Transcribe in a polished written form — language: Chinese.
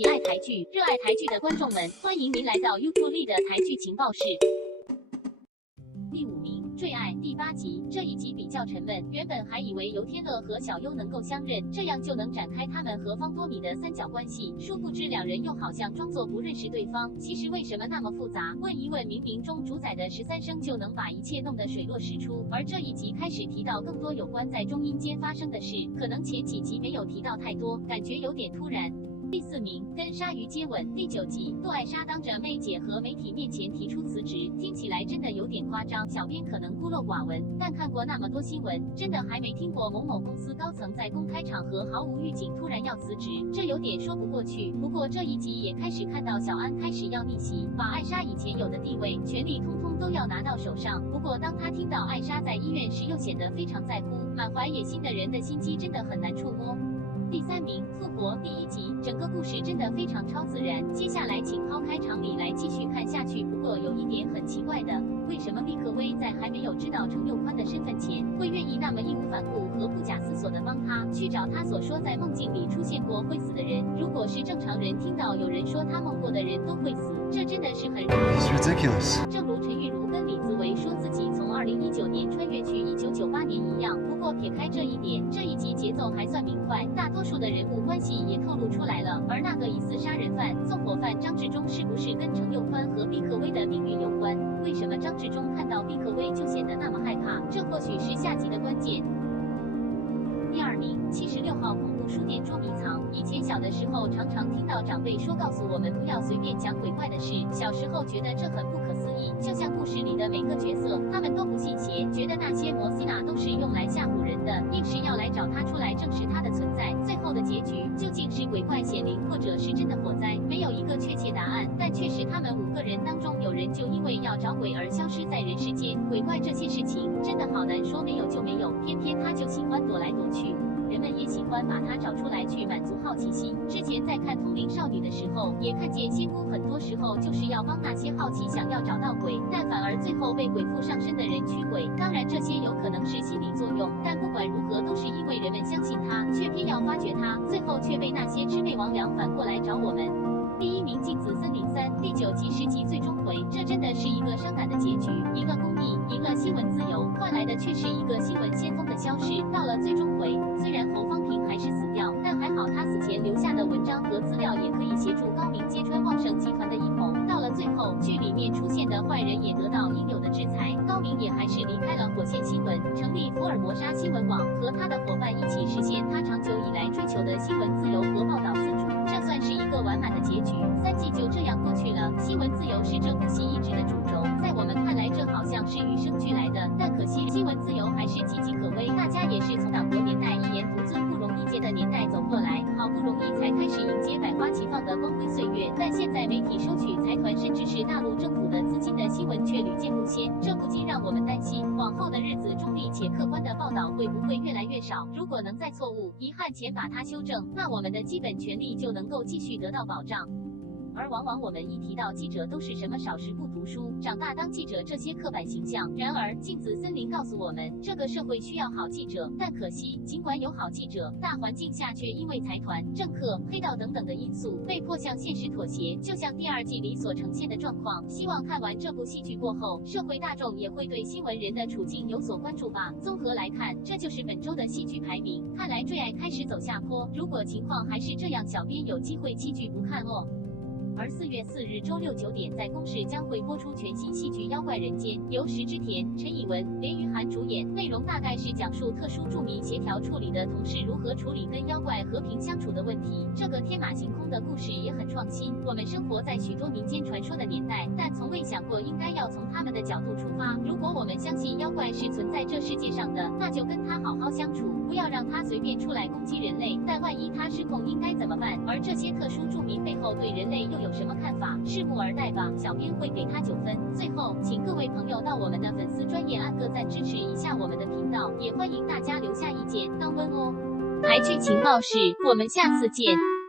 喜爱台剧、热爱台剧的观众们，欢迎您来到 YouTube 的台剧情报室。第5名，最爱第8集。这一集比较沉闷，原本还以为尤天乐和小优能够相认，这样就能展开他们和方多米的三角关系，殊不知两人又好像装作不认识对方。其实为什么那么复杂？问一问，明明中主宰的13声就能把一切弄得水落石出。而这一集开始提到更多有关在中阴间发生的事，可能前几集没有提到太多，感觉有点突然。第4名，跟鲨鱼接吻。第9集，杜艾莎当着妹姐和媒体面前提出辞职，听起来真的有点夸张，小编可能孤陋寡闻，但看过那么多新闻，真的还没听过某某公司高层在公开场合毫无预警突然要辞职，这有点说不过去。不过这一集也开始看到小安开始要逆袭，把艾莎以前有的地位、权力通通都要拿到手上。不过当他听到艾莎在医院时，又显得非常在乎，满怀野心的人的心机真的很难触摸。第3名，复活。第1集，整个故事真的非常超自然。接下来请抛开常理来继续看下去。不过有一点很奇怪的，为什么毕克威在还没有知道程又宽的身份前，会愿意那么义无反顾和不假思索的帮他去找他所说在梦境里出现过会死的人？如果是正常人，听到有人说他梦过的人都会死，这真的是很ridiculous。正如陈玉茹跟李子维说自己从2019年穿越去1998年一样。不过撇开这一点，这一集节奏还算明快，大多数的人物关系也透露出来了。而那个疑似杀人犯、纵火犯张志忠是不是跟程又宽和毕克威的命运有关？为什么张志忠看到毕克威就显得那么害怕？这或许是下集的关键。第2名，76号恐怖书店捉迷藏。以前小的时候常常听到长辈说告诉我们不要随便讲鬼怪的事，小时候觉得这很不可思议，就像故事里的每个角色，他们都不信邪，觉得那些摩西娜都是用来吓唬人的，硬是要来找他出来证实他的存在。最后的结局究竟是鬼怪显灵，或者是真的火灾，没有一个确切答案，但却是他们5个人当中有人就因为要找鬼而消失在人世间。鬼怪这些事情真的好难说没有就没有，偏偏他就喜欢躲来躲去。人们也喜欢把它找出来去满足好奇心。之前在看《通灵少女》的时候，也看见仙姑很多时候就是要帮那些好奇想要找到鬼，但反而最后被鬼附上身的人驱鬼。当然这些有可能是心理作用，但不管如何都是因为人们相信它，却偏要发掘它，最后却被那些魑魅魍魉反过来找我们。第1名，镜子森林3。第9集10集最终回，这真的是一个伤感的结局。赢了公益，赢了新闻自由，换来的却是一个新闻先锋的消失。到了最终回，虽然侯方平还是死掉，但还好他死前留下的文章和资料也可以协助高明揭穿旺盛集团的阴谋。到了最后，剧里面出现的坏人也得到应有的制裁，高明也还是离开了火线新闻，成立福尔摩沙新闻网，和他的伙伴一起实现他长久以来追求的新闻自由和报道自主。这算是一个完满的结局。3季就这样过去了。新闻自由是这部戏一直的主轴，在我们看来这好像是与生俱来的，但可惜新闻自由还是岌岌可危。大家也是从党国年代一言独尊不容易接的年代走过来，好不容易才开始迎接百花齐放的光辉岁月。但现在媒体收取财团甚至是大陆政府的资金的新闻却屡见不鲜，这不禁让我们担心，往后的日子中立且客观的报道会不会越来越少？如果能在错误、遗憾前把它修正，那我们的基本权利就能够继续得到保障。而往往我们一提到记者都是什么少时不读书、长大当记者这些刻板形象。然而镜子森林告诉我们，这个社会需要好记者，但可惜尽管有好记者，大环境下却因为财团、政客、黑道等等的因素，被迫向现实妥协，就像第2季里所呈现的状况。希望看完这部戏剧过后，社会大众也会对新闻人的处境有所关注吧。综合来看，这就是本周的戏剧排名，看来最爱开始走下坡，如果情况还是这样，小编有机会弃剧不看哦。而4月4日周6 9点在公视将会播出全新戏剧《妖怪人间》，由石之田、陈以文、连俞涵主演。内容大概是讲述特殊著名协调处理的同事如何处理跟妖怪和平相处的问题。这个天马行空的故事也很创新。我们生活在许多民间传说的年代，但从未想过应该要从他们的角度出发。如果我们相信妖怪是存在这世界上的，那就跟他好好相处，不要让他随便出来攻击人类。但万一他失控，应该怎么办？而这些特殊著名背后对人类又有什么看法？拭目而待吧，小编会给他9分。最后，请各位朋友到我们的粉丝专页按个赞支持一下我们的频道，也欢迎大家留下意见当温哦。台剧情报室，我们下次见。